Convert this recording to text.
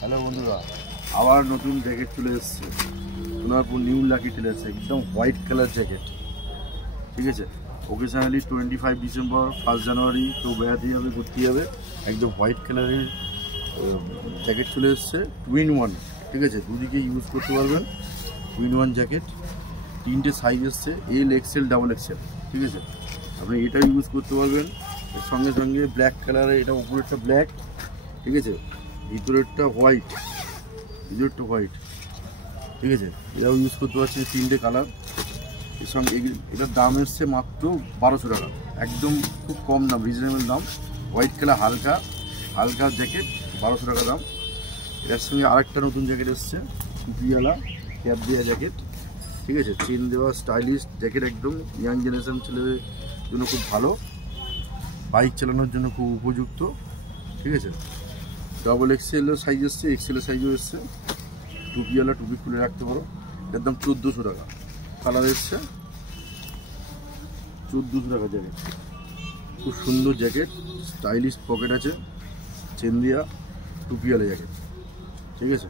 Hello বন্ধুরা, আবার নতুন জ্যাকেট চলে এসছে। সোনারপুর নিউ লাকি চলে এসছে, একদম হোয়াইট কালার জ্যাকেট। ঠিক আছে, ওকেশনালি 25 ডিসেম্বর 1 জানুয়ারি কেউ বেড়াতে যাবে, ঘুরতে যাবে, একদম হোয়াইট কালারের জ্যাকেট চলে এসছে। 2-in-1, ঠিক আছে, দুদিকে ইউজ করতে পারবেন। 2-in-1 জ্যাকেট, 3টে সাইজ এসছে, এল, এক্সেল, ডাবল এক্সেল। ঠিক আছে, আপনি এটা ইউজ করতে পারবেন। এর সঙ্গে সঙ্গে ব্ল্যাক কালারের, এটা উপরেরটা ব্ল্যাক, ঠিক আছে, ভিতরেরটা হোয়াইট, ঠিক আছে, এটাও ইউজ করতে পারছি। 3টে কালার। এর সঙ্গে এটার দাম এসছে মাত্র 1200 টাকা, একদম খুব কম দাম, রিজনেবল দাম। হোয়াইট কালার হালকা জ্যাকেট, 1200 টাকা দাম। এর সঙ্গে আরেকটা নতুন জ্যাকেট এসছে, টুপিওয়ালা ক্যাপ দেওয়া জ্যাকেট। ঠিক আছে, চেন দেওয়া স্টাইলিশ জ্যাকেট, একদম ইয়াং জেনারেশন ছেলেদের জন্য খুব ভালো, বাইক চালানোর জন্য খুব উপযুক্ত। ঠিক আছে, ডাবল এক্সেলের সাইজ এসছে, এক্সেলের সাইজও এসছে। টুপিওয়ালা, টুপি খুলে রাখতে পারো। এর দাম 1400 টাকা। কালার এসছে 1400 টাকা জ্যাকেট, খুব সুন্দর জ্যাকেট, স্টাইলিশ পকেট আছে, চেন দিয়া, টুপিওয়ালা জ্যাকেট। ঠিক আছে।